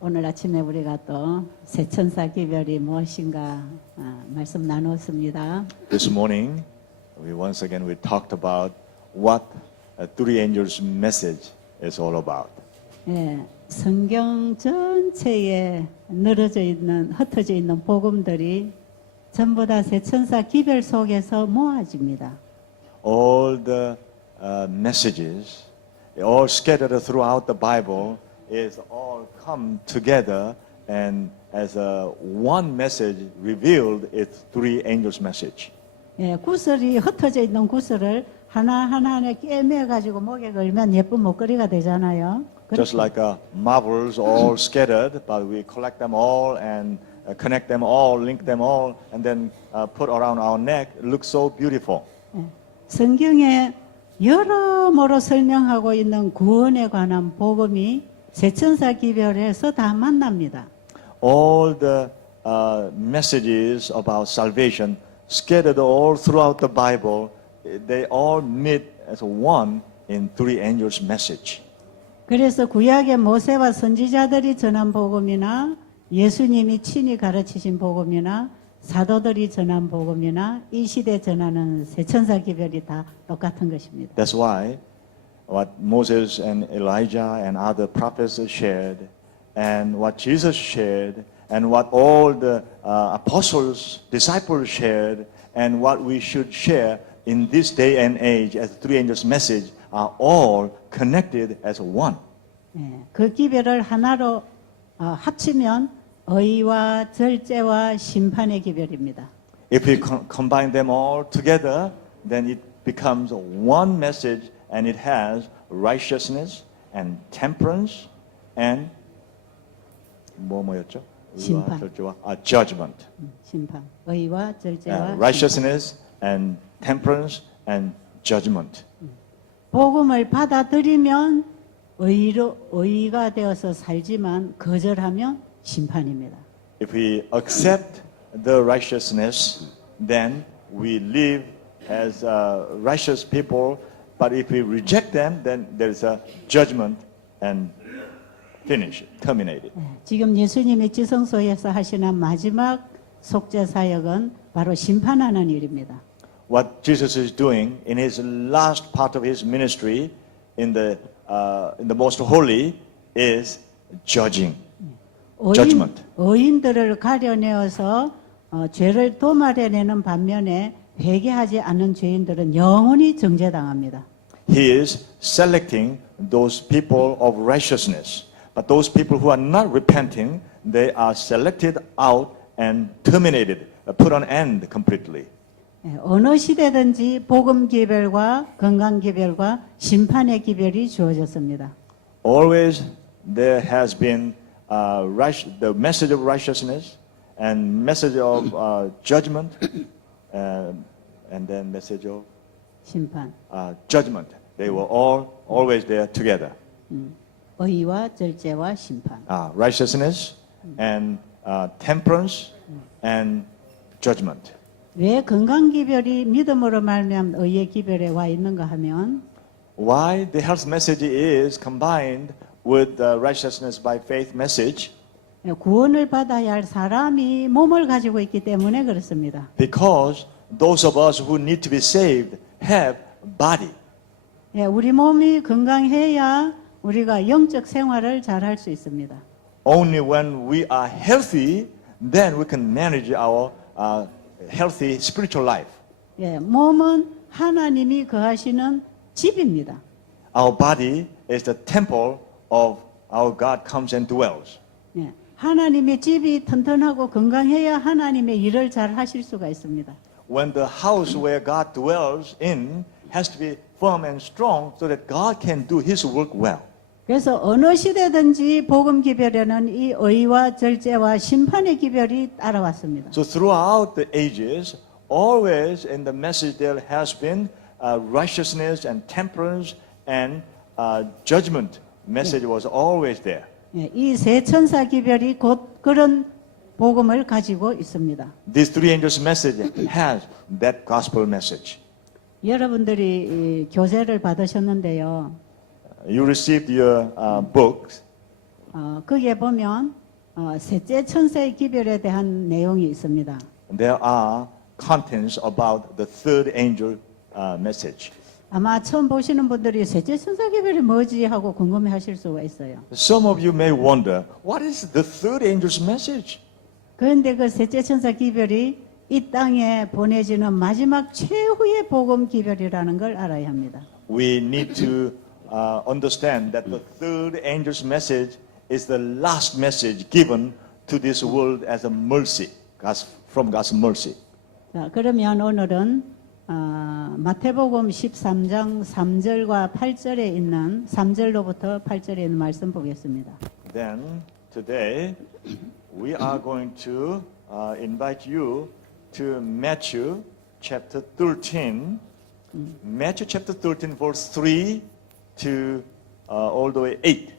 오늘 아침에 우리가 또 세천사 기별이 무엇인가 말씀 나누었습니다. This morning, we once again we talked about what three angels' message is all about. 예, 성경 전체에 늘어져 있는 흩어져 있는 복음들이 전부 다 세천사 기별 속에서 모아집니다. All the messages, all scattered throughout the Bible, is all come together and as a one message revealed. It's three angels' message. 예, 구슬이 흩어져 있는 구슬을 하나하나 꿰매 가지고 목에 걸면 예쁜 목걸이가 되잖아요. Just like marbles all scattered, but we collect them all and connect them all, link them all, and then put around our neck. It looks so beautiful. 예, 성경에 여러모로 설명하고 있는 구원에 관한 복음이 세천사 기별에서 다 만납니다. All the messages about salvation scattered all throughout the Bible, they all meet as one in three angels' message. 그래서 구약의 모세와 선지자들이 전한 복음이나 예수님이 친히 가르치신 복음이나 사도들이 전한 복음이나 이 시대 전하는 세천사 기별이 다 똑같은 것입니다. That's why what Moses and Elijah and other prophets shared, and what Jesus shared, and what all the apostles, disciples shared, and what we should share in this day and age as the three angels' message are all connected as one. 예, 그 기별을 하나로 합치면 의와 절제와 심판의 기별입니다. If we combine them all together, then it becomes one message, and it has righteousness and temperance and 뭐였죠? 심판. Judgment. 심판, 의와 절제와 Righteousness and temperance and judgment. 복음을 받아들이면 의가 되어서 살지만 거절하면 심판입니다. If we accept the righteousness, then we live as righteous people. But if we reject them, then there is a judgment and finish, terminated. 지금 예수님이 지성소에서 하시는 마지막 속죄 사역은 바로 심판하는 일입니다. What Jesus is doing in his last part of his ministry in the most holy is judging. Judgment. 의인들을 가려내어서 죄를 도말해내는 반면에 회개하지 않는 죄인들은 영원히 정죄당합니다. He is selecting those people of righteousness. But those people who are not repenting, they are selected out and terminated, put on end completely. 어느 시대든지 복음 기별과 건강 기별과 심판의 기별이 주어졌습니다. Always there has been the message of righteousness and message of judgment, and then message of 심판, judgment. They were all always there together. 의와 절제와 심판. Righteousness and temperance and judgment. 왜 건강 기별이 믿음으로 말미암은 의의 기별에 와 있는가 하면 Why the health message is combined with the righteousness by faith message? 구원을 받아야 할 사람이 몸을 가지고 있기 때문에 그렇습니다. Because those of us who need to be saved have body. 우리 몸이 건강해야 우리가 영적 생활을 잘 할 수 있습니다. Only when we are healthy, then we can manage our healthy spiritual life. 몸은 하나님이 거하시는 집입니다. Our body is the temple of our God comes and dwells. 하나님의 집이 튼튼하고 건강해야 하나님의 일을 잘 하실 수가 있습니다. When the house where God dwells in has to be firm and strong so that God can do His work well. 그래서 어느 시대든지 복음 기별에는 이 의와 절제와 심판의 기별이 따라왔습니다. So throughout the ages, always in the message there has been righteousness and temperance and judgment. Message was always there. 이 세 천사 기별이 곧 그런 복음을 가지고 있습니다. These three angels' message has that gospel message. 여러분들이 이 교재를 받으셨는데요. You received your books. 거기에 보면 셋째 천사의 기별에 대한 내용이 있습니다. There are contents about the third angel message. 아마 처음 보시는 분들이 셋째 천사 기별이 뭐지 하고 궁금해하실 수가 있어요. Some of you may wonder, what is the third angel's message? 그런데 그 셋째 천사 기별이 이 땅에 보내지는 마지막 최후의 복음 기별이라는 걸 알아야 합니다. We need to understand that the third angel's message is the last message given to this world as a mercy, from God's mercy. 자, 그러면 오늘은 마태복음 13장 3절과 8절에 있는 3절로부터 8절에 있는 말씀 보겠습니다. Then today we are going to invite you to Matthew chapter 13. Matthew chapter 13 verse 3 to all the way 8.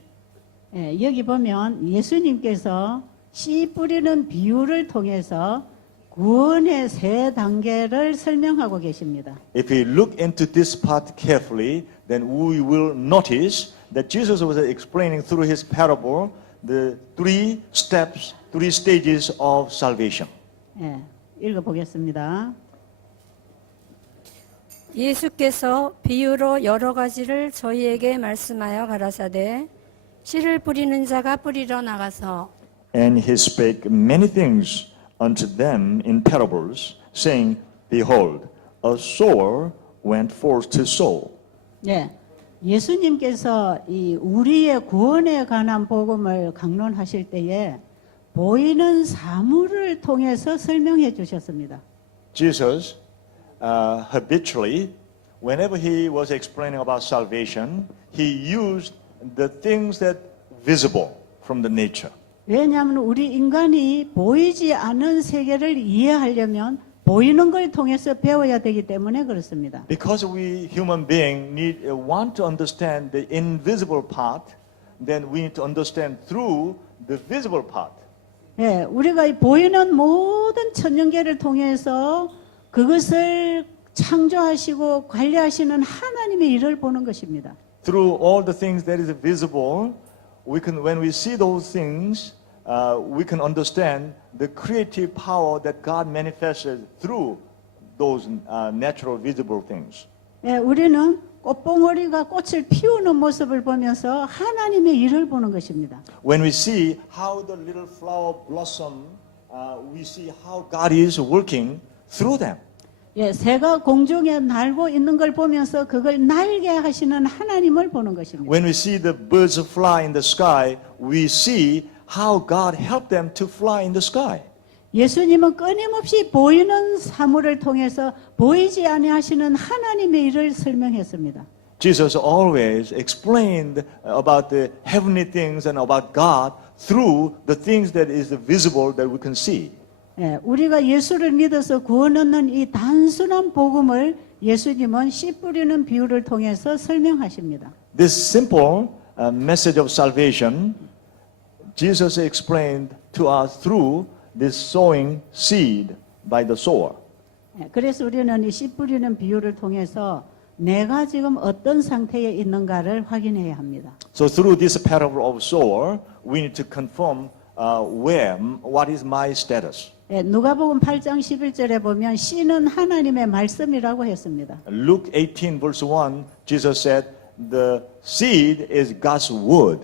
예, 여기 보면 예수님께서 씨 뿌리는 비유를 통해서 구원의 세 단계를 설명하고 계십니다. If we look into this part carefully, then we will notice that Jesus was explaining through his parable the three steps, three stages of salvation. 예, 읽어보겠습니다. 예수께서 비유로 여러 가지를 저희에게 말씀하여 가라사대 씨를 뿌리는 자가 뿌리러 나가서 And he spake many things unto them in parables, saying, Behold, a sower went forth to sow. 예, 예수님께서 이 우리의 구원에 관한 복음을 강론하실 때에 보이는 사물을 통해서 설명해 주셨습니다. Jesus habitually, whenever he was explaining about salvation, he used the things that visible from the nature. 왜냐하면 우리 인간이 보이지 않은 세계를 이해하려면 보이는 걸 통해서 배워야 되기 때문에 그렇습니다. Because we human being want to understand the invisible part, then we need to understand through the visible part. 예, 우리가 이 보이는 모든 천년계를 통해서 그것을 창조하시고 관리하시는 하나님의 일을 보는 것입니다. Through all the things that is visible, when we see those things, we can understand the creative power that God manifested through those natural visible things. 예, 우리는 꽃봉오리가 꽃을 피우는 모습을 보면서 하나님의 일을 보는 것입니다. When we see how the little flower blossom, we see how God is working through them. 예, 새가 공중에 날고 있는 걸 보면서 그걸 날게 하시는 하나님을 보는 것입니다. When we see the birds fly in the sky, we see how God helped them to fly in the sky. 예수님은 끊임없이 보이는 사물을 통해서 보이지 아니하시는 하나님의 일을 설명했습니다. Jesus always explained about the heavenly things and about God through the things that is visible that we can see. 예, 우리가 예수를 믿어서 구원 얻는 이 단순한 복음을 예수님은 씨 뿌리는 비유를 통해서 설명하십니다. This simple message of salvation, Jesus explained to us through this sowing seed by the sower. 예, 그래서 우리는 이 씨 뿌리는 비유를 통해서 내가 지금 어떤 상태에 있는가를 확인해야 합니다. So through this parable of sower, we need to confirm what is my status. 예, 누가복음 8장 11절에 보면 씨는 하나님의 말씀이라고 했습니다. Luke 18 verse 1, Jesus said, the seed is God's word.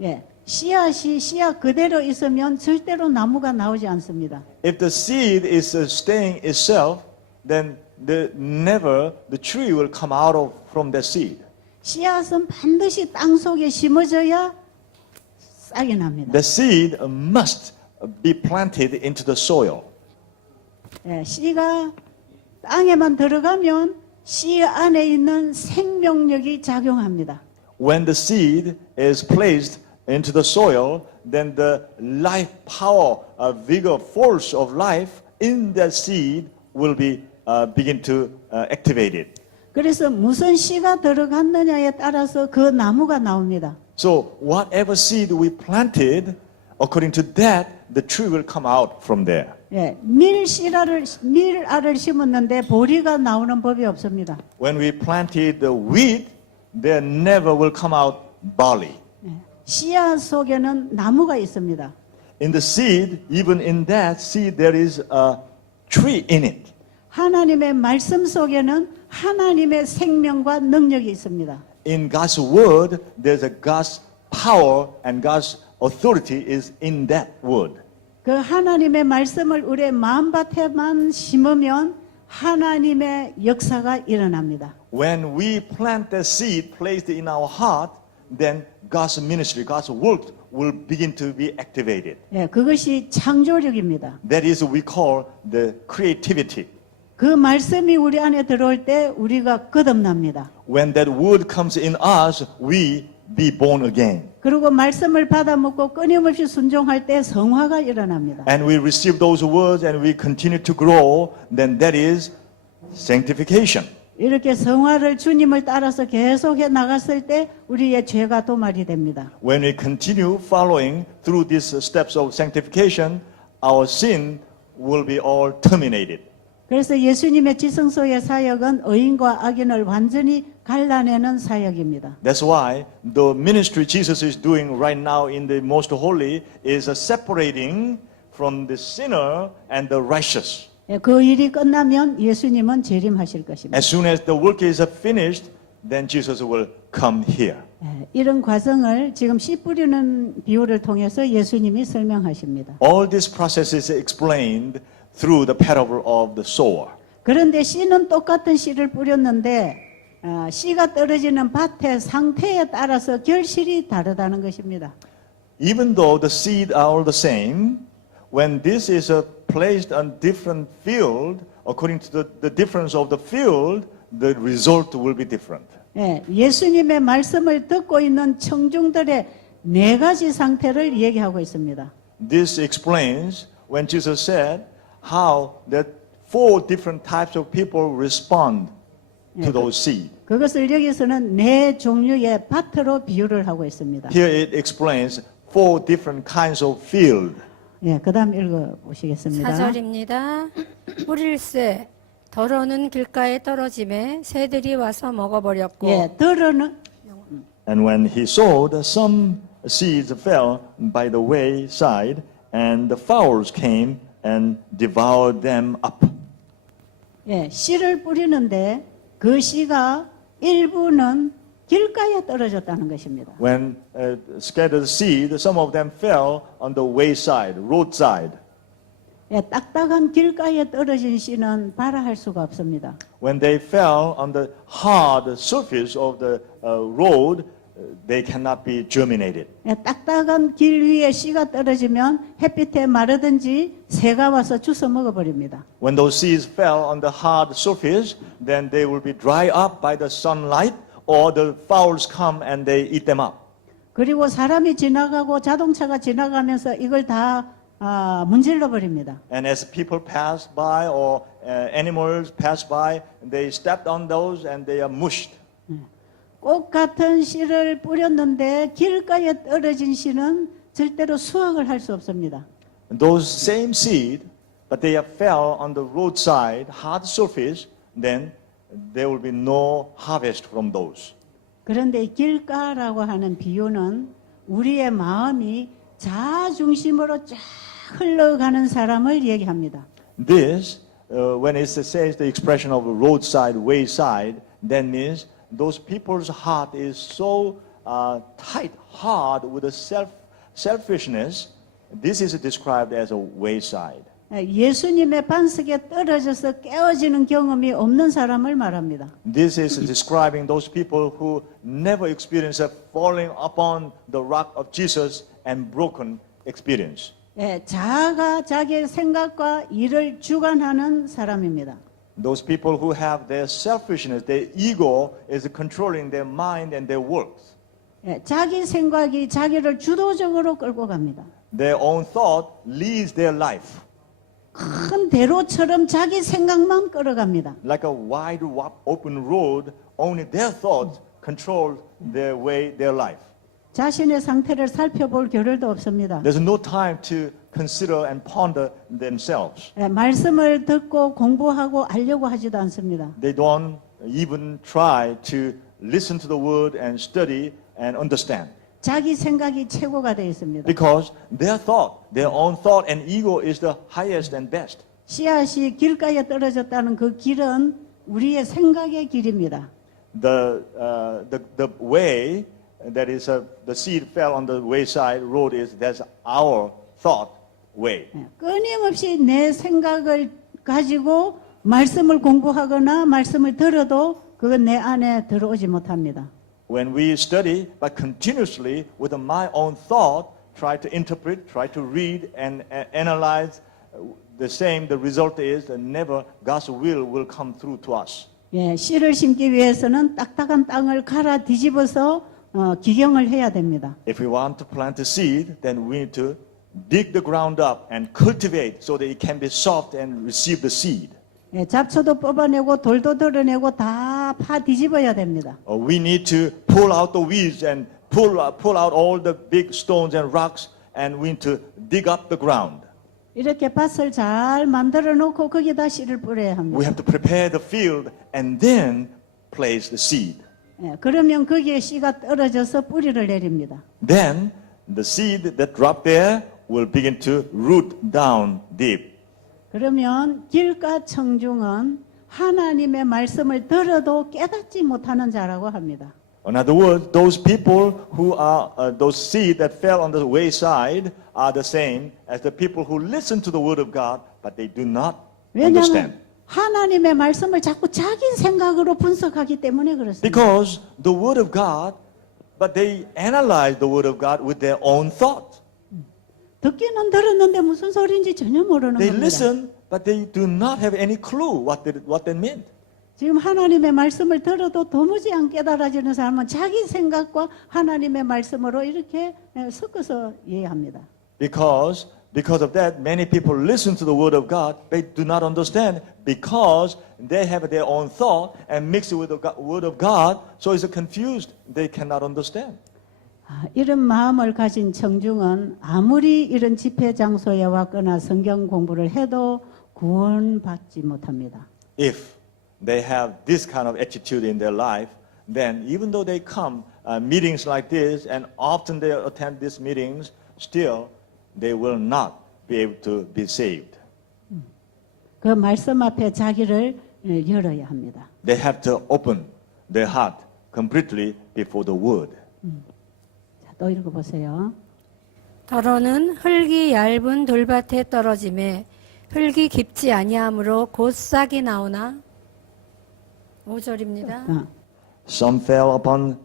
예, 씨앗이 씨앗 그대로 있으면 절대로 나무가 나오지 않습니다. If the seed is staying itself, then never the tree will come out from that seed. 씨앗은 반드시 땅 속에 심어져야 싹이 납니다. The seed must be planted into the soil. 예, 씨가 땅에만 들어가면 씨 안에 있는 생명력이 작용합니다. When the seed is placed into the soil, then the life power, vigor, force of life in that seed will be begin to activate it. 그래서 무슨 씨가 들어갔느냐에 따라서 그 나무가 나옵니다. So whatever seed we planted, according to that, the tree will come out from there. 예, 밀알을 심었는데 보리가 나오는 법이 없습니다. When we planted the wheat, there never will come out barley. 예, 씨앗 속에는 나무가 있습니다. In the seed, even in that seed, there is a tree in it. 하나님의 말씀 속에는 하나님의 생명과 능력이 있습니다. In God's word, there's a God's power and God's authority is in that word. 그 하나님의 말씀을 우리의 마음밭에만 심으면 하나님의 역사가 일어납니다. When we plant the seed placed in our heart, then God's ministry, God's work will begin to be activated. 예, 그것이 창조력입니다. That is what we call the creativity. 그 말씀이 우리 안에 들어올 때 우리가 거듭납니다. When that word comes in us, we be born again. 그리고 말씀을 받아 먹고 끊임없이 순종할 때 성화가 일어납니다. And we receive those words and we continue to grow, then that is sanctification. 이렇게 성화를 주님을 따라서 계속해 나갔을 때 우리의 죄가 도말이 됩니다. When we continue following through these steps of sanctification, our sin will be all terminated. 그래서 예수님의 지성소의 사역은 의인과 악인을 완전히 갈라내는 사역입니다. That's why the ministry Jesus is doing right now in the most holy is separating from the sinner and the righteous. 예, 그 일이 끝나면 예수님은 재림하실 것입니다. As soon as the work is finished, then Jesus will come here. 예, 이런 과정을 지금 씨 뿌리는 비유를 통해서 예수님이 설명하십니다. All this process is explained through the parable of the sower. 그런데 씨는 똑같은 씨를 뿌렸는데 씨가 떨어지는 밭의 상태에 따라서 결실이 다르다는 것입니다. Even though the seed are all the same, when this is placed on different field, according to the difference of the field, the result will be different. 예, 예수님의 말씀을 듣고 있는 청중들의 네 가지 상태를 얘기하고 있습니다. This explains when Jesus said how that four different types of people respond to those seed. 그것을 여기서는 네 종류의 밭으로 비유를 하고 있습니다. Here it explains four different kinds of field. 예, 그다음 읽어 보시겠습니다. 4절입니다. 뿌릴새 더러는 길가에 떨어짐에 새들이 와서 먹어버렸고 예, 들어는 And when he sowed, some seeds fell by the wayside, and the fowls came and devoured them up. 예, 씨를 뿌리는데 그 씨가 일부는 길가에 떨어졌다는 것입니다. When scattered seed, some of them fell on the wayside, roadside. 예, 딱딱한 길가에 떨어진 씨는 발화할 수가 없습니다. When they fell on the hard surface of the road, they cannot be germinated. 예, 딱딱한 길 위에 씨가 떨어지면 햇빛에 마르든지 새가 와서 주워 먹어버립니다. When those seeds fell on the hard surface, then they will be dry up by the sunlight, or the fowls come and they eat them up. 그리고 사람이 지나가고 자동차가 지나가면서 이걸 다 문질러 버립니다. And as people pass by or animals pass by, they stepped on those and they are mushed. 꽃 같은 씨를 뿌렸는데 길가에 떨어진 씨는 절대로 수확을 할 수 없습니다. Those same seed, but they fell on the roadside, hard surface, then there will be no harvest from those. 그런데 이 길가라고 하는 비유는 우리의 마음이 자중심으로 쫙 흘러가는 사람을 얘기합니다. This, when it says the expression of roadside, wayside, that means those people's heart is so tight, hard with a selfishness. This is described as a wayside. 예수님의 반석에 떨어져서 깨어지는 경험이 없는 사람을 말합니다. This is describing those people who never experienced a falling upon the rock of Jesus and broken experience. 예, 자아가 자기의 생각과 일을 주관하는 사람입니다. Those people who have their selfishness, their ego is controlling their mind and their works. 예, 자기 생각이 자기를 주도적으로 끌고 갑니다. Their own thought leads their life. 큰 대로처럼 자기 생각만 끌어갑니다. Like a wide open road, only their thoughts control their way, their life. 자신의 상태를 살펴볼 겨를도 없습니다. There's no time to consider and ponder themselves. 예, 말씀을 듣고 공부하고 알려고 하지도 않습니다. They don't even try to listen to the word and study and understand. 자기 생각이 최고가 되어 있습니다. Because their thought, their own thought and ego is the highest and best. 씨앗이 길가에 떨어졌다는 그 길은 우리의 생각의 길입니다. The way that is the seed fell on the wayside road is that's our thought way. 끊임없이 내 생각을 가지고 말씀을 공부하거나 말씀을 들어도 그건 내 안에 들어오지 못합니다. When we study, but continuously with my own thought, try to interpret, try to read and analyze the same, the result is that never God's will come through to us. 예, 씨를 심기 위해서는 딱딱한 땅을 갈아 뒤집어서 기경을 해야 됩니다. If we want to plant a seed, then we need to dig the ground up and cultivate so that it can be soft and receive the seed. 예, 잡초도 뽑아내고 돌도 덜어내고 다 파 뒤집어야 됩니다. We need to pull out the weeds and pull out all the big stones and rocks, and we need to dig up the ground. 이렇게 밭을 잘 만들어 놓고 거기다 씨를 뿌려야 We 합니다. have to prepare the field and then place the seed. 예, 그러면 거기에 씨가 떨어져서 뿌리를 내립니다. Then the seed that dropped there will begin to root down deep. 그러면 길가 청중은 하나님의 말씀을 들어도 깨닫지 못하는 자라고 합니다. In other words, those people who are those seed that fell on the wayside are the same as the people who listen to the word of God, but they do not understand. 왜냐하면 하나님의 말씀을 자꾸 자기 생각으로 분석하기 때문에 그렇습니다. Because the word of God, but they analyze the word of God with their own thought. 듣기는 들었는데 무슨 소리인지 전혀 모르는 They 겁니다. listen, but they do not have any clue what that meant. 지금 하나님의 말씀을 들어도 도무지 안 깨달아지는 사람은 자기 생각과 하나님의 말씀으로 이렇게 섞어서 이해합니다. Because of that, many people listen to the word of God, they do not understand because they have their own thought and mix it with the word of God, so it's confused. They cannot understand. 이런 마음을 가진 청중은 아무리 이런 집회 장소에 왔거나 성경 공부를 해도 구원받지 못합니다. If they have this kind of attitude in their life, then even though they come meetings like this and often they attend these meetings, still they will not be able to be saved. 그 말씀 앞에 자기를 열어야 합니다. They have to open their heart completely before the word. 자, 또 읽어보세요. 더러는 흙이 얇은 돌밭에 떨어짐에 흙이 깊지 아니하므로 곧 싹이 나오나 5절입니다. Some fell upon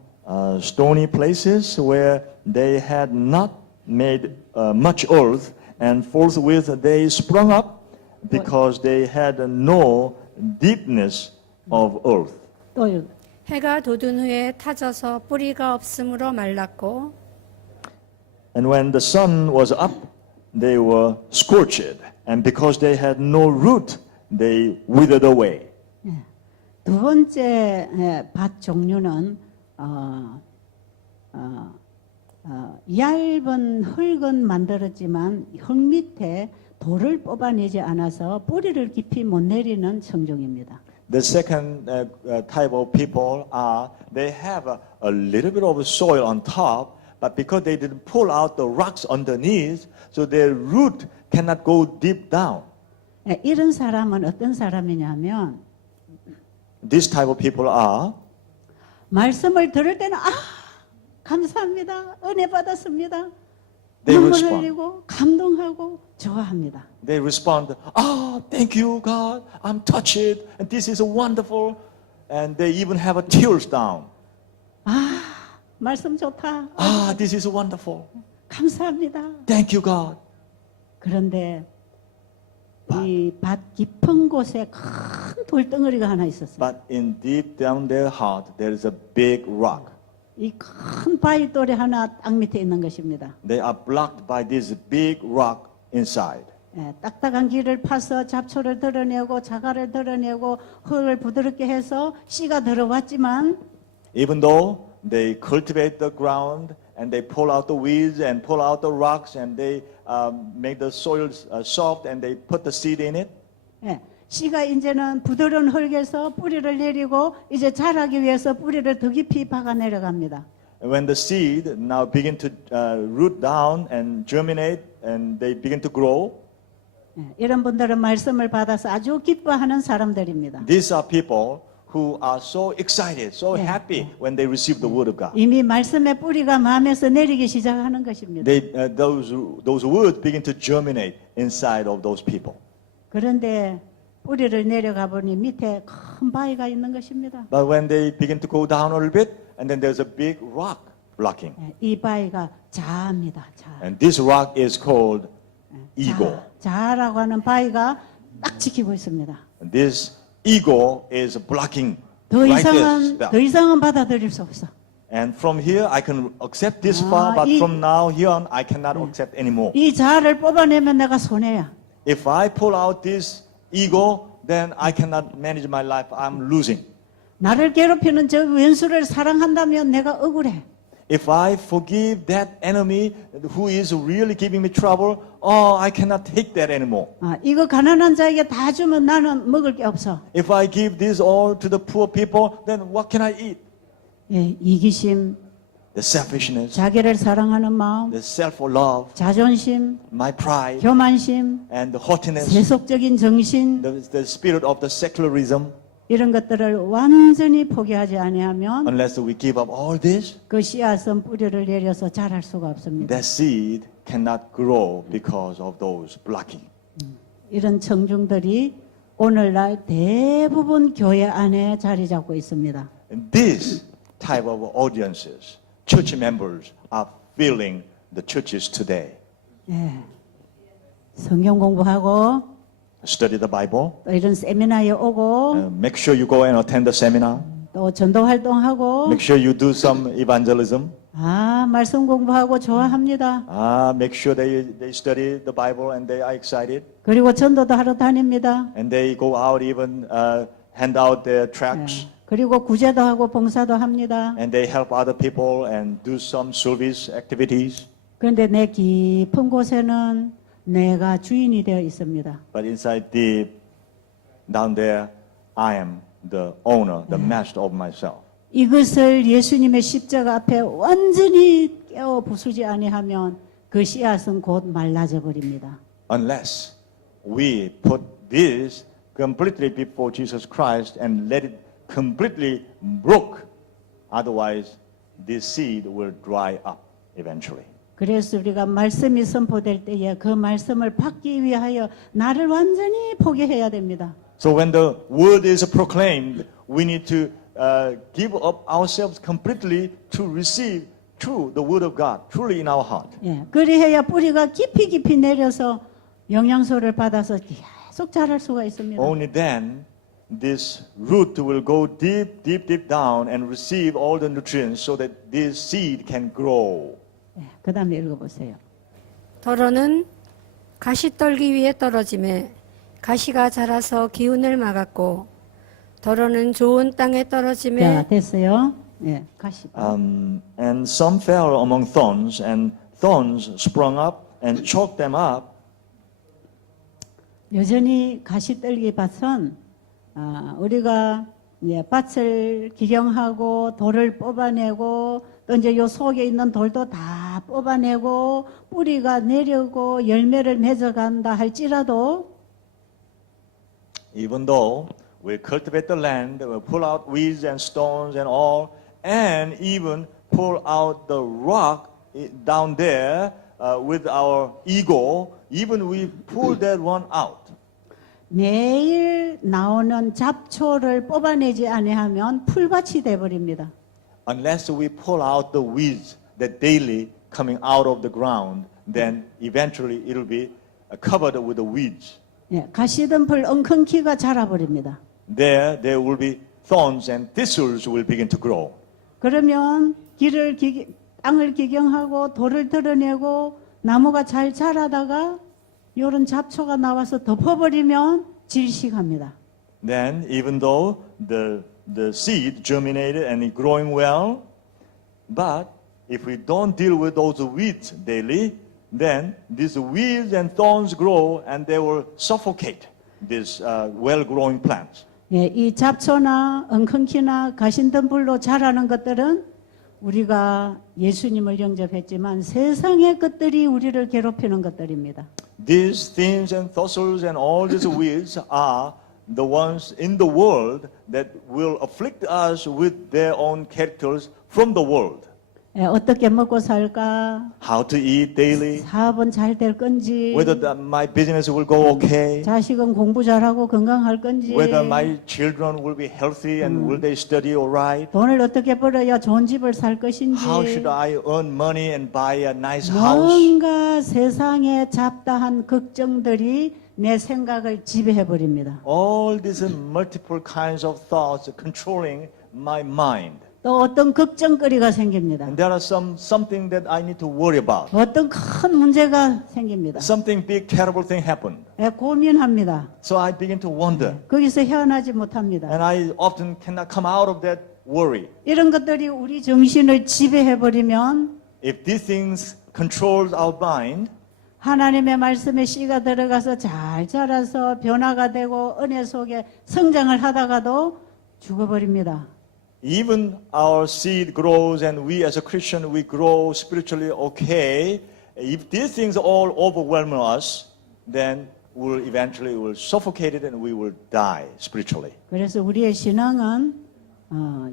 stony places where they had not made much earth, and forthwith they sprung up because they had no deepness of earth. 또 읽. 해가 돋은 후에 타져서 뿌리가 없으므로 말랐고 And when the sun was up, they were scorched, and because they had no root, they withered away. 두 번째 밭 종류는 얇은 흙은 만들었지만 흙 밑에 돌을 뽑아내지 않아서 뿌리를 깊이 못 내리는 청중입니다. The second type of people are they have a little bit of soil on top, but because they didn't pull out the rocks underneath, so their root cannot go deep down. 이런 사람은 어떤 사람이냐면 This type of people are 말씀을 들을 때는 감사합니다. 은혜 받았습니다. They 눈물 respond. 흘리고 감동하고 좋아합니다. They respond, thank you, God. I'm touched, and this is wonderful. And they even have tears down. 말씀 좋다. This is wonderful. 감사합니다. Thank you, God. 그런데 이 밭 깊은 곳에 큰 돌덩어리가 하나 있었어요. But in deep down their heart, there is a big rock. 이 큰 바위돌이 하나 땅 밑에 있는 것입니다. They are blocked by this big rock inside. 딱딱한 길을 파서 잡초를 드러내고 자갈을 드러내고 흙을 부드럽게 해서 씨가 들어왔지만 Even though they cultivate the ground and they pull out the weeds and pull out the rocks and they make the soil soft and they put the seed in it, 씨가 이제는 부드러운 흙에서 뿌리를 내리고 이제 자라기 위해서 뿌리를 더 깊이 박아 내려갑니다. when the seed now begin to root down and germinate and they begin to grow, 예, 이런 분들은 말씀을 받아서 아주 기뻐하는 사람들입니다. these are people who are so excited, so Yeah. happy when they receive the word of God. 이미 말씀의 뿌리가 마음에서 내리기 시작하는 것입니다. Those words begin to germinate inside of those people. 그런데 뿌리를 내려가 보니 밑에 큰 바위가 있는 것입니다. But when they begin to go down a little bit, and then there's a big rock blocking. 예, 이 바위가 자아입니다. 자아. And this rock is called ego. 자아라고 하는 바위가 딱 지키고 있습니다. And this ego is blocking 더 right 이상은 there. 더 이상은 받아들일 수 없어. And from here I can accept this far, but from now here on I cannot accept anymore. 이 자아를 뽑아내면 내가 손해야. If I pull out this ego, then I cannot manage my life. I'm losing. 나를 괴롭히는 저 왼수를 사랑한다면 내가 억울해. If I forgive that enemy who is really giving me trouble, oh, I cannot take that anymore. 이거 가난한 자에게 다 주면 나는 먹을 게 없어. If I give this all to the poor people, then what can I eat? 예, 이기심, The selfishness, 자기를 사랑하는 마음, the self-love, 자존심, my pride, 교만심, and the haughtiness, 세속적인 정신 the spirit of the secularism. 이런 것들을 완전히 포기하지 아니하면 Unless we give up all this, 그 씨앗은 뿌리를 내려서 자랄 수가 없습니다. that seed cannot grow because of those blocking. 이런 청중들이 오늘날 대부분 교회 안에 자리 잡고 있습니다. And this type of audiences, church members are filling the churches today. 예. 성경 공부하고 Study the Bible. 또 이런 세미나에 오고 Make sure you go and attend the seminar. 또 전도 활동하고 Make sure you do some evangelism. 말씀 공부하고 좋아합니다. Make sure they study the Bible and they are excited. 그리고 전도도 하러 다닙니다. And they go out even hand out their tracts. 그리고 구제도 하고 봉사도 합니다. And they help other people and do some service activities. 그런데 내 깊은 곳에는 내가 주인이 되어 있습니다. But inside deep, down there, I am the owner, the master of myself. 이것을 예수님의 십자가 앞에 완전히 깨어 부수지 아니하면 그 씨앗은 곧 말라져 버립니다. Unless we put this completely before Jesus Christ and let it completely broke, otherwise this seed will dry up eventually. 그래서 우리가 말씀이 선포될 때에 그 말씀을 받기 위하여 나를 완전히 포기해야 됩니다. So when the word is proclaimed, we need to give up ourselves completely to receive true the word of God truly in our heart. 예, 그리해야 뿌리가 깊이 내려서 영양소를 받아서 계속 자랄 수가 있습니다. Only then this root will go deep down and receive all the nutrients so that this seed can grow. 예, 그 다음에 읽어보세요. 더러는 가시떨기 위에 떨어짐에 가시가 자라서 기운을 막았고 더러는 좋은 땅에 떨어짐에 자, 됐어요. 예, 가시. And some fell among thorns, and thorns sprung up and choked them up. 여전히 가시떨기 밭은 우리가 밭을 기경하고 돌을 뽑아내고 또 이제 요 속에 있는 돌도 다 뽑아내고 뿌리가 내려고 열매를 맺어간다 할지라도 Even though we cultivate the land, we pull out weeds and stones and all, and even pull out the rock down there with our ego, even we pull that one out. 매일 나오는 잡초를 뽑아내지 아니하면 풀밭이 돼버립니다. Unless we pull out the weeds that daily coming out of the ground, then eventually it'll be covered with the weeds. 예, 가시덤불 엉겅퀴가 자라버립니다. There will be thorns and thistles will begin to grow. 그러면 땅을 기경하고 돌을 드러내고 나무가 잘 자라다가 이런 잡초가 나와서 덮어버리면 질식합니다. Then, even though the seed germinated and is growing well, but if we don't deal with those weeds daily, then these weeds and thorns grow and they will suffocate these well-growing plants. 예, 이 잡초나 엉겅퀴나 가신덤불로 자라는 것들은 우리가 예수님을 영접했지만 세상의 것들이 우리를 괴롭히는 것들입니다. These things and thistles and all these weeds are the ones in the world that will afflict us with their own characters from the world. 어떻게 먹고 살까? How to eat daily, 사업은 잘 될 건지? whether my business will go okay, 자식은 공부 잘하고 건강할 건지? whether my children will be healthy and will they study all right, 돈을 어떻게 벌어야 좋은 집을 살 것인지? how should I earn money and buy a nice house. 뭔가 세상의 잡다한 걱정들이 내 생각을 지배해 버립니다. All these multiple kinds of thoughts controlling my mind. 또 어떤 걱정거리가 생깁니다. And there are something that I need to worry about. 어떤 큰 문제가 생깁니다. Something big, terrible thing happened. 고민합니다. So I begin to wonder. 거기서 헤어나지 못합니다. And I often cannot come out of that worry. 이런 것들이 우리 정신을 지배해 버리면 If these things control our mind, 하나님의 말씀에 씨가 들어가서 잘 자라서 변화가 되고 은혜 속에 성장을 하다가도 죽어버립니다. even our seed grows and we as a Christian, we grow spiritually okay. If these things all overwhelm us, then we'll eventually will suffocate it and we will die spiritually. 그래서 우리의 신앙은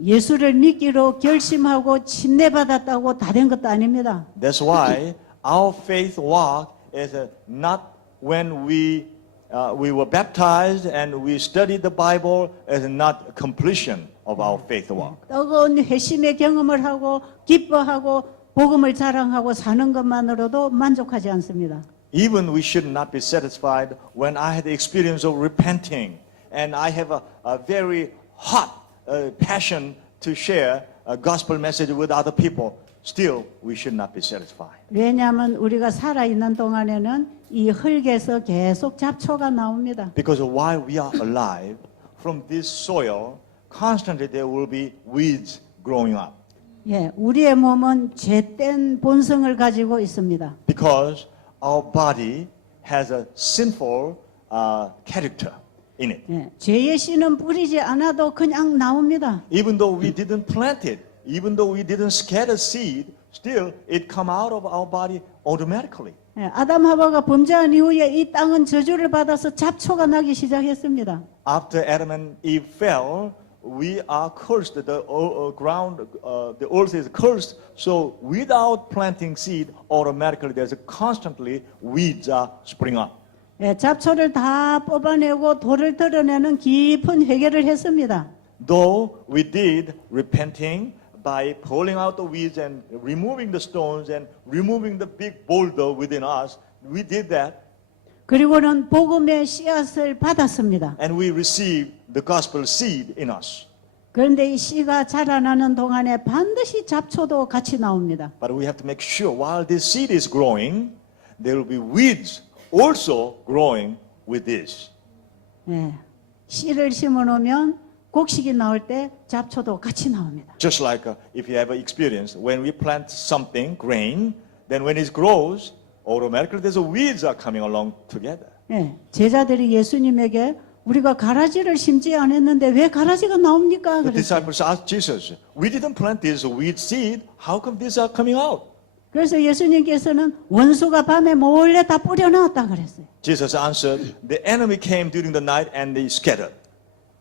예수를 믿기로 결심하고 침례받았다고 다 된 것도 아닙니다. That's why our faith walk is not when we were baptized and we studied the Bible as not completion of our faith walk. 뜨거운 회심의 경험을 하고 기뻐하고 복음을 자랑하고 사는 것만으로도 만족하지 않습니다. Even we should not be satisfied when I had the experience of repenting and I have a very hot passion to share a gospel message with other people. Still, we should not be satisfied. 왜냐하면 우리가 살아있는 동안에는 이 흙에서 계속 잡초가 나옵니다. Because while we are alive, from this soil, constantly there will be weeds growing up. 예, 우리의 몸은 죄된 본성을 가지고 있습니다. Because our body has a sinful character in it. 예, 죄의 씨는 뿌리지 않아도 그냥 나옵니다. Even though we didn't plant it, even though we didn't scatter seed, still it come out of our body automatically. 예, 아담 하와가 범죄한 이후에 이 땅은 저주를 받아서 잡초가 나기 시작했습니다. After Adam and Eve fell, we are cursed. The ground, the earth is cursed. So without planting seed, automatically there's constantly weeds are spring up. 예, 잡초를 다 뽑아내고 돌을 털어내는 깊은 회개를 했습니다. Though we did repenting by pulling out the weeds and removing the stones and removing the big boulder within us, we did that 그리고는 복음의 씨앗을 받았습니다. and we received the gospel seed in us. 그런데 이 씨가 자라나는 동안에 반드시 잡초도 같이 나옵니다. But we have to make sure while this seed is growing, there will be weeds also growing with this. 예, 씨를 심어 놓으면 곡식이 나올 때 잡초도 같이 나옵니다. Just like if you ever experienced, when we plant something, grain, then when it grows, automatically there's weeds are coming along together. 예, 제자들이 예수님에게 우리가 가라지를 심지 않았는데 왜 가라지가 나옵니까? The 그랬어요. disciples asked Jesus, we didn't plant this weed seed, how come these are coming out? 그래서 예수님께서는 원수가 밤에 몰래 다 뿌려놨다 그랬어요. Jesus answered, the enemy came during the night and they scattered.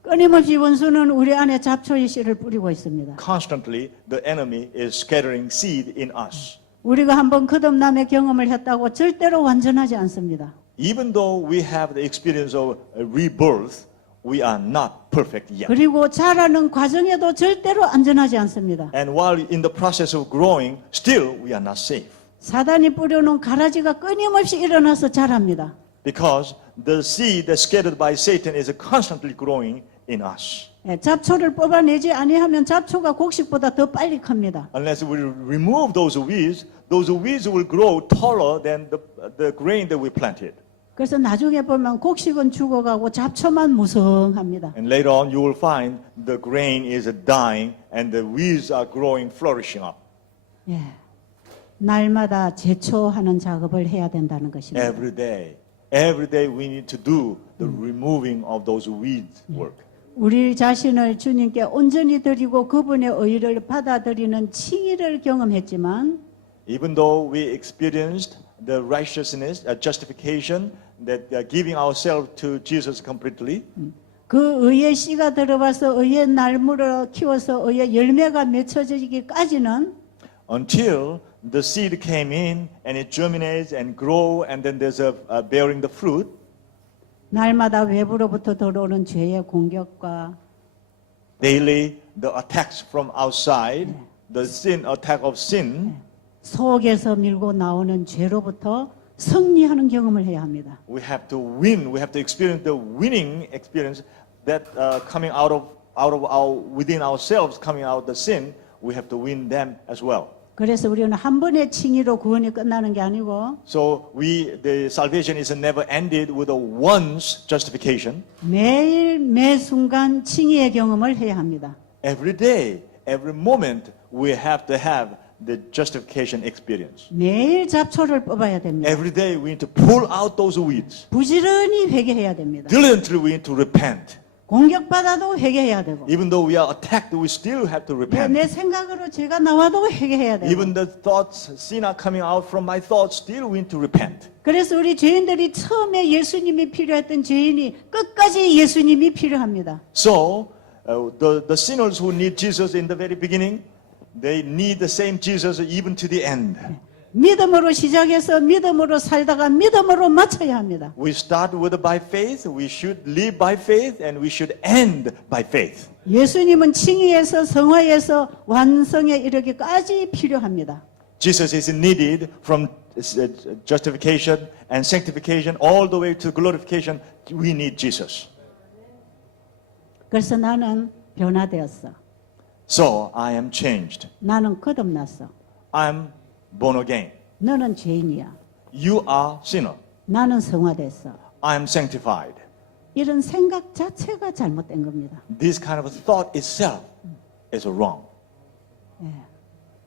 끊임없이 원수는 우리 안에 잡초의 씨를 뿌리고 있습니다. Constantly, the enemy is scattering seed in us. 우리가 한번 거듭남의 경험을 했다고 절대로 완전하지 않습니다. Even though we have the experience of rebirth, we are not perfect yet. 그리고 자라는 과정에도 절대로 안전하지 않습니다. And while in the process of growing, still we are not safe. 사단이 뿌려놓은 가라지가 끊임없이 일어나서 자랍니다. Because the seed that's scattered by Satan is constantly growing in us. 예, 잡초를 뽑아내지 아니하면 잡초가 곡식보다 더 빨리 큽니다. Unless we remove those weeds will grow taller than the grain that we planted. 그래서 나중에 보면 곡식은 죽어가고 잡초만 무성합니다. And later on you will find the grain is dying and the weeds are growing, flourishing up. 예, 날마다 제초하는 작업을 해야 된다는 것입니다. Every day we need to do the removing of those weeds work. 우리 자신을 주님께 온전히 드리고 그분의 의를 받아들이는 칭의를 경험했지만 Even though we experienced the righteousness, justification, that giving ourselves to Jesus completely, 그 의의 씨가 들어와서 의의 날물을 키워서 의의 열매가 맺혀지기까지는 until the seed came in and it germinates and grow and then there's a bearing the fruit, 날마다 외부로부터 들어오는 죄의 공격과 daily the attacks from outside, the sin attack of sin, 속에서 밀고 나오는 죄로부터 승리하는 경험을 해야 합니다. we have to win. We have to experience the winning experience that coming out of our within ourselves, coming out of the sin. We have to win them as well. 그래서 우리는 한 번의 칭의로 구원이 끝나는 게 아니고 So the salvation is never ended with a once justification. 매일 매 순간 칭의의 경험을 해야 합니다. Every day, every moment, we have to have the justification experience. 매일 잡초를 뽑아야 됩니다. Every day, we need to pull out those weeds. 부지런히 회개해야 됩니다. Diligently, we need to repent. 공격받아도 회개해야 되고 Even though we are attacked, we still have to repent. 내 생각으로 죄가 나와도 회개해야 되고 Even the thoughts, sin are coming out from my thoughts, still we need to repent. 그래서 우리 죄인들이 처음에 예수님이 필요했던 죄인이 끝까지 예수님이 필요합니다. So, the sinners who need Jesus in the very beginning, they need the same Jesus even to the end. 믿음으로 시작해서 믿음으로 살다가 믿음으로 마쳐야 합니다. We start with by faith, we should live by faith, and we should end by faith. 예수님은 칭의에서 성화에서 완성에 이르기까지 필요합니다. Jesus is needed from justification and sanctification all the way to glorification. We need Jesus. 그래서 나는 변화되었어. So I am changed. 나는 거듭났어. I'm born again. 너는 죄인이야. You are sinner. 나는 성화됐어. I am sanctified. 이런 생각 자체가 잘못된 겁니다. This kind of thought itself is wrong. 예.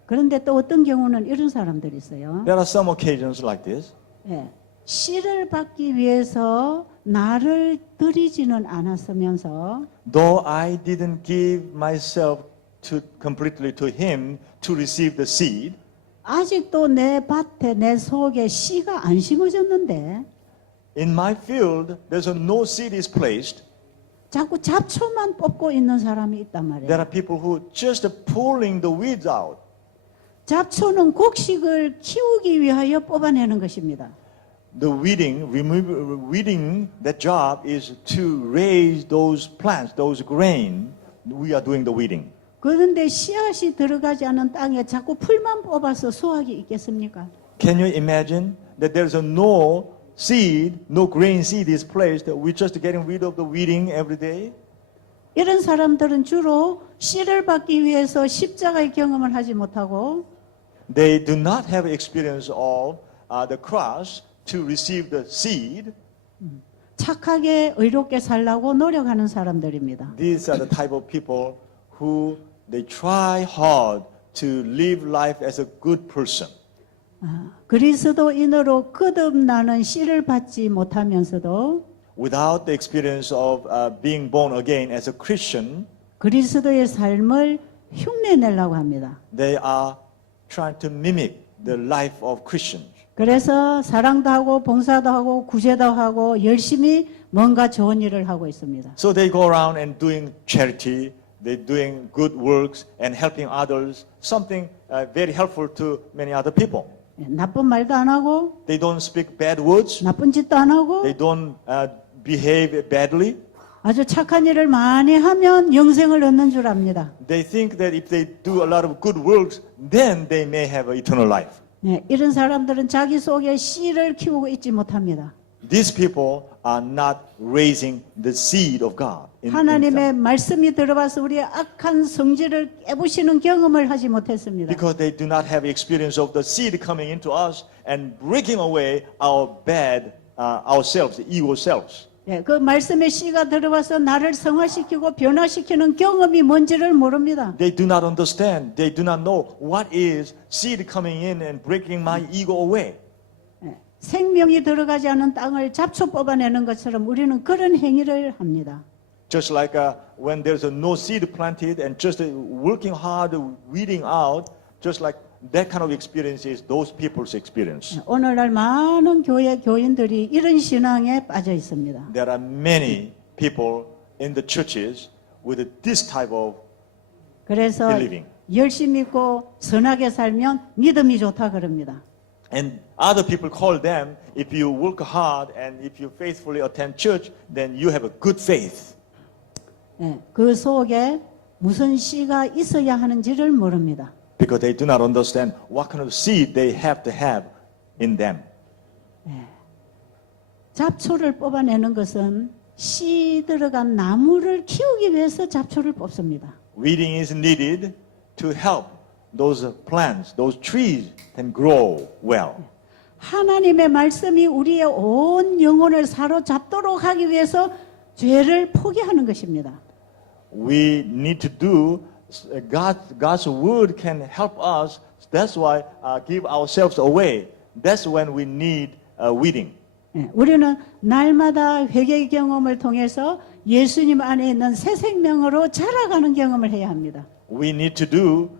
그런데 또 어떤 경우는 이런 사람들이 있어요. There are some occasions like this. 예. 씨를 받기 위해서 나를 드리지는 않았으면서 Though I didn't give myself completely to Him to receive the seed, 아직도 내 밭에 내 속에 씨가 안 심어졌는데 in my field there's no seed is placed. 자꾸 잡초만 뽑고 있는 사람이 있단 There 말이에요. are people who just pulling the weeds out. 잡초는 곡식을 키우기 위하여 뽑아내는 것입니다. The weeding, that job is to raise those plants, those grain. We are doing the weeding. 그런데 씨앗이 들어가지 않은 땅에 자꾸 풀만 뽑아서 수확이 있겠습니까? Can you imagine that there's no seed, no grain seed is placed? We're just getting rid of the weeding every day. 이런 사람들은 주로 씨를 받기 위해서 십자가의 경험을 하지 못하고 They do not have experience of the cross to receive the seed. 착하게 의롭게 살라고 노력하는 사람들입니다. These are the type of people who they try hard to live life as a good person. 그리스도인으로 거듭나는 씨를 받지 못하면서도 Without the experience of being born again as a Christian, 그리스도의 삶을 흉내내려고 합니다. they are trying to mimic the life of Christians. 그래서 사랑도 하고 봉사도 하고 구제도 하고 열심히 뭔가 좋은 일을 하고 있습니다. So they go around and doing charity, they're doing good works and helping others, something very helpful to many other people. 나쁜 말도 안 하고 They don't speak bad words, 나쁜 짓도 안 하고 they don't behave badly. 아주 착한 일을 많이 하면 영생을 얻는 줄 압니다. They think that if they do a lot of good works, then they may have eternal life. 네, 이런 사람들은 자기 속에 씨를 키우고 있지 못합니다. These people are not raising the seed of God. in 하나님의 them. 말씀이 들어와서 우리의 악한 성질을 깨부시는 경험을 하지 못했습니다. Because they do not have experience of the seed coming into us and breaking away our bad ourselves, the ego selves. 네, 그 말씀의 씨가 들어와서 나를 성화시키고 변화시키는 경험이 뭔지를 모릅니다. They do not understand. They do not know what is seed coming in and breaking my ego away. 네, 생명이 들어가지 않은 땅을 잡초 뽑아내는 것처럼 우리는 그런 행위를 합니다. just like when there's no seed planted and just working hard, weeding out, just like that kind of experience is those people's experience. 오늘날 많은 교회 교인들이 이런 신앙에 빠져 있습니다. There are many people in the churches with this type of 그래서 believing. 열심히 믿고 선하게 살면 믿음이 좋다 그럽니다. And other people call them, if you work hard and if you faithfully attend church, then you have a good faith. 예, 그 속에 무슨 씨가 있어야 하는지를 모릅니다. Because they do not understand what kind of seed they have to have in them. 잡초를 뽑아내는 것은 씨 들어간 나무를 키우기 위해서 잡초를 뽑습니다. Weeding is needed to help those plants, those trees can grow well. 하나님의 말씀이 우리의 온 영혼을 사로잡도록 하기 위해서 죄를 포기하는 것입니다. We need to do, God's word can help us. That's why give ourselves away. That's when we need weeding. 예, 우리는 날마다 회개의 경험을 통해서 예수님 안에 있는 새 생명으로 자라가는 경험을 해야 합니다. We need to do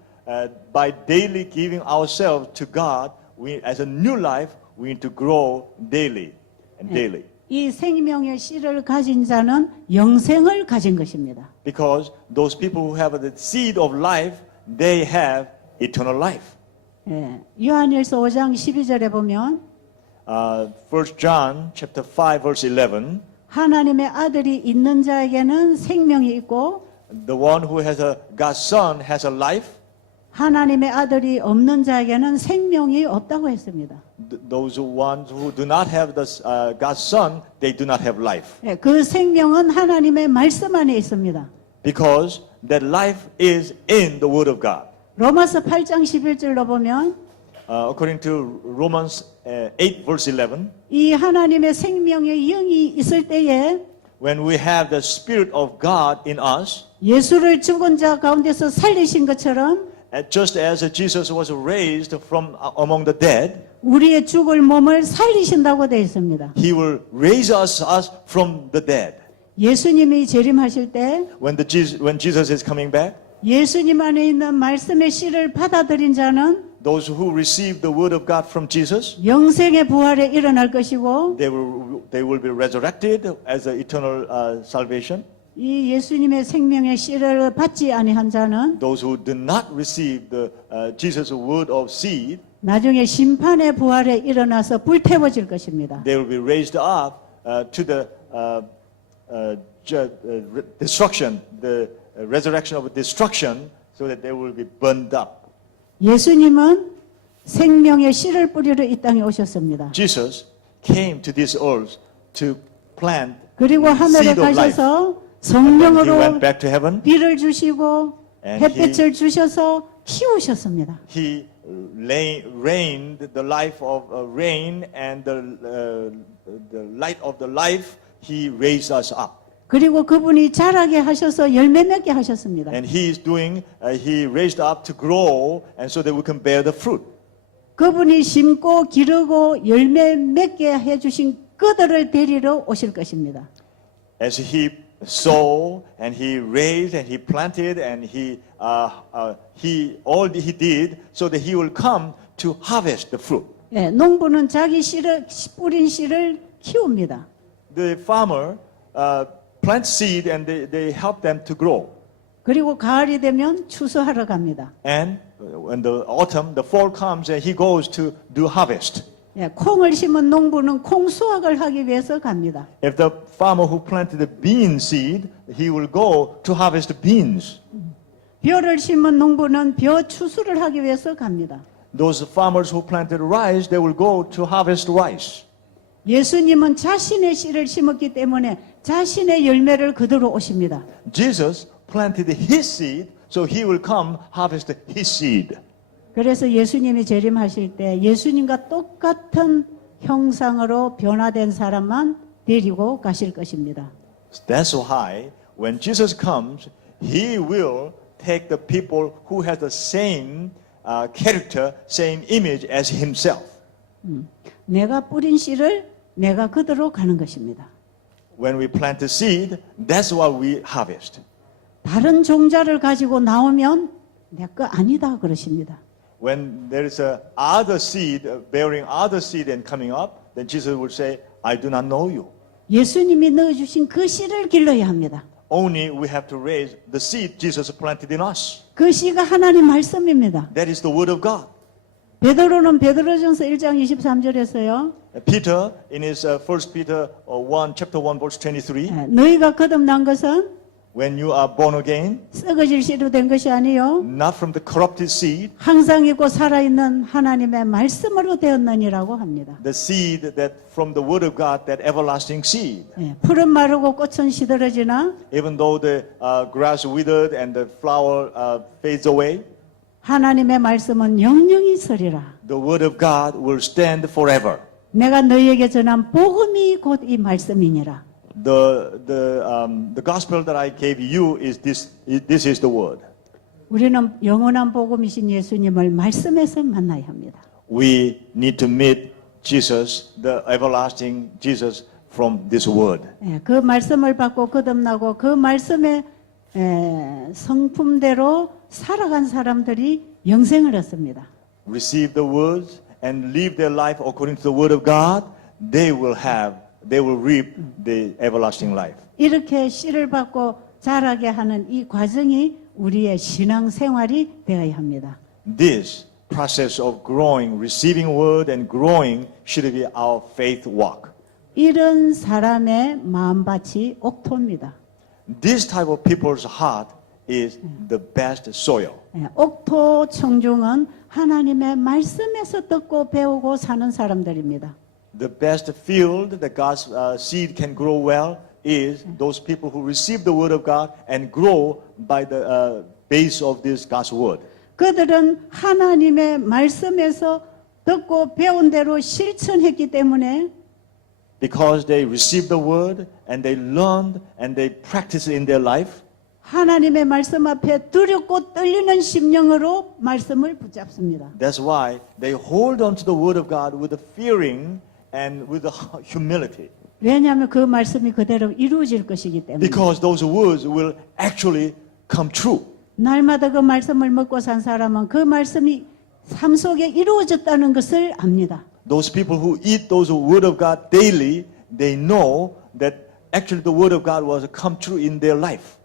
by daily giving ourselves to God. We, as a new life, we need to grow daily and daily. 이 생명의 씨를 가진 자는 영생을 가진 것입니다. Because those people who have the seed of life, they have eternal life. 예, 요한일서 5장 12절에 보면 1 John chapter 5 verse 11. 하나님의 아들이 있는 자에게는 생명이 있고 The one who has God's son has a life. 하나님의 아들이 없는 자에게는 생명이 없다고 했습니다. Those ones who do not have God's son, they do not have life. 예, 그 생명은 하나님의 말씀 안에 있습니다. Because that life is in the word of God. 로마서 8장 11절로 보면 According to Romans 8 verse 11, 이 하나님의 생명의 영이 있을 때에 when we have the spirit of God in us, 예수를 죽은 자 가운데서 살리신 것처럼 just as Jesus was raised from among the dead, 우리의 죽을 몸을 살리신다고 되어 있습니다. He will raise us from the dead. 예수님이 재림하실 때 When Jesus is coming back, 예수님 안에 있는 말씀의 씨를 받아들인 자는 those who receive the word of God from Jesus, 영생의 부활에 일어날 것이고 they will be resurrected as an eternal salvation. 이 예수님의 생명의 씨를 받지 아니한 자는 Those who do not receive the Jesus' word of seed, 나중에 심판의 부활에 일어나서 불태워질 것입니다. they will be raised up to the destruction, the resurrection of destruction, so that they will be burned up. 예수님은 생명의 씨를 뿌리러 이 땅에 오셨습니다. Jesus came to this earth to plant 그리고 the 하늘에 seed of life. 가셔서 And then he 성령으로 went back to heaven. 비를 주시고 And 햇빛을 주셔서 키우셨습니다. He rained the life of rain and the light of the life. He raised us up. 그리고 그분이 자라게 하셔서 열매 맺게 하셨습니다. And he is doing, he raised up to grow and so that we can bear the fruit. 그분이 심고 기르고 열매 맺게 해주신 그들을 데리러 오실 것입니다. As he sowed and he raised and he planted and all he did so that he will come to harvest the fruit. 예, 농부는 자기 씨를 뿌린 씨를 키웁니다. The farmer plants seed and they help them to grow. 그리고 가을이 되면 추수하러 갑니다. And when the autumn, the fall comes and he goes to do harvest. 예, 콩을 심은 농부는 콩 수확을 하기 위해서 갑니다. If the farmer who planted the bean seed, he will go to harvest the beans. 벼를 심은 농부는 벼 추수를 하기 위해서 갑니다. Those farmers who planted rice, they will go to harvest rice. 예수님은 자신의 씨를 심었기 때문에 자신의 열매를 그대로 오십니다. Jesus planted his seed, so he will come harvest his seed. 그래서 예수님이 재림하실 때 예수님과 똑같은 형상으로 변화된 사람만 데리고 가실 것입니다. That's why when Jesus comes, he will take the people who have the same character, same image as himself. 내가 뿌린 씨를 내가 그대로 가는 것입니다. When we plant the seed, that's what we harvest. 다른 종자를 가지고 나오면 내 거 아니다 그러십니다. When there is a other seed bearing other seed and coming up, then Jesus will say, I do not know you. 예수님이 넣어주신 그 씨를 길러야 합니다. Only we have to raise the seed Jesus planted in us. 그 씨가 하나님 말씀입니다. That is the word of God. 베드로는 베드로전서 1장 23절에서요. Peter, in his 1 Peter 1, chapter 1, verse 23, 너희가 거듭난 것은 when you are born again, 썩어질 씨로 된 것이 아니요 not from the corrupted seed, 항상 있고 살아있는 하나님의 말씀으로 되었느니라고 합니다. the seed that from the word of God, that everlasting seed. 풀은 마르고 꽃은 시들어지나 Even though the grass withered and the flower fades away, 하나님의 말씀은 영영이 서리라. the word of God will stand forever. 내가 너희에게 전한 복음이 곧 이 말씀이니라. The gospel that I gave you is this is the word. 우리는 영원한 복음이신 예수님을 말씀에서 만나야 합니다. We need to meet Jesus, the everlasting Jesus, from this word. 그 말씀을 받고 거듭나고 그 말씀의 성품대로 살아간 사람들이 영생을 얻습니다. Receive the words and live their life according to the word of God. They will reap the everlasting life. 이렇게 씨를 받고 자라게 하는 이 과정이 우리의 신앙 생활이 되어야 합니다. This process of growing, receiving word and growing should be our faith walk. 이런 사람의 마음밭이 옥토입니다. This type of people's heart is the best soil. 옥토 청중은 하나님의 말씀에서 듣고 배우고 사는 사람들입니다. The best field that God's seed can grow well is those people who receive the word of God and grow by the base of this God's word. 그들은 하나님의 말씀에서 듣고 배운 대로 실천했기 때문에 Because they received the word and they learned and they practiced it in their life, 하나님의 말씀 앞에 두렵고 떨리는 심령으로 말씀을 붙잡습니다. that's why they hold on to the word of God with a fearing and with a humility. 왜냐하면 그 말씀이 그대로 이루어질 것이기 때문에. Because those words will actually come true. 날마다 그 말씀을 먹고 산 사람은 그 말씀이 삶 속에 이루어졌다는 것을 압니다. Those people who eat those word of God daily, they know that actually the word of God was come true in their life.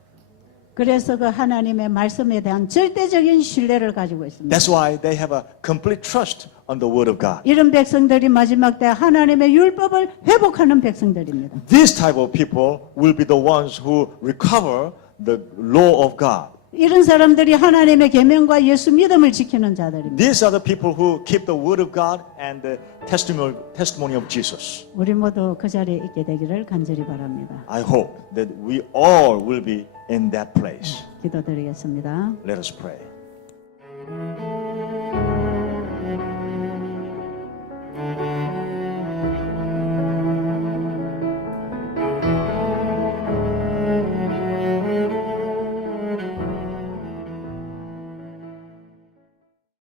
그래서 그 하나님의 말씀에 대한 절대적인 신뢰를 가지고 있습니다. That's why they have a complete trust on the word of God. 이런 백성들이 마지막 때 하나님의 율법을 회복하는 백성들입니다. This type of people will be the ones who recover the law of God. 이런 사람들이 하나님의 계명과 예수 믿음을 지키는 자들입니다. These are the people who keep the word of God and the testimony of Jesus. 우리 모두 그 자리에 있게 되기를 간절히 바랍니다. I hope that we all will be in that place. 기도드리겠습니다. Let us pray.